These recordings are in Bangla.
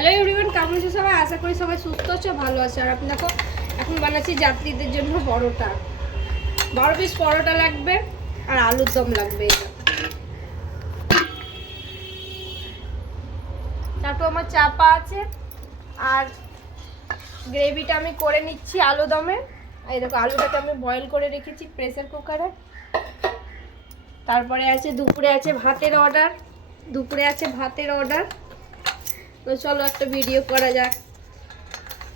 হ্যালো এভরিওয়ান, কেমন আছো সবাই? আশা করি সবাই সুস্থ আছো, ভালো আছো। আর আপনি দেখো, এখন বানাচ্ছি যাত্রীদের জন্য পরোটা। 12 পিস পরোটা লাগবে আর আলুর দম লাগবে। চাটু আমার চাপা আছে আর গ্রেভিটা আমি করে নিচ্ছি আলু দমে। এই দেখো, আলুটাকে আমি বয়েল করে রেখেছি প্রেসার কুকারে। তারপরে আছে দুপুরে আছে ভাতের অর্ডার। তো চলো একটা ভিডিও করা যাক,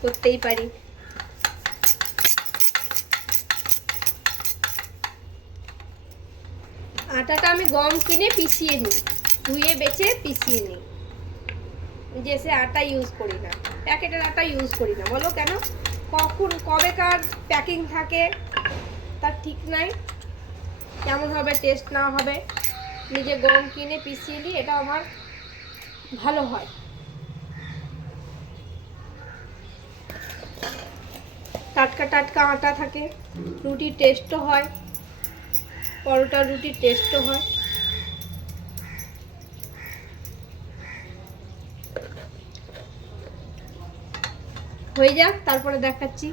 করতেই পারি। আটাটা আমি গম কিনে পিষিয়ে নিই, ধুয়ে বেছে পিষিয়ে নিই। যে আটা ইউজ করি না, প্যাকেটের আটা ইউজ করি না। বলো কেন? কখন কবেকার প্যাকিং থাকে তার ঠিক নাই, কেমন হবে টেস্ট না হবে। নিজে গম কিনে পিষিয়ে নিই, এটা আমার ভালো হয়। টাটকা টাটকা আটা থাকে, রুটির টেস্টও হয়, পরোটা রুটির টেস্টও হয়। হয়ে যাক, তারপরে দেখাচ্ছি।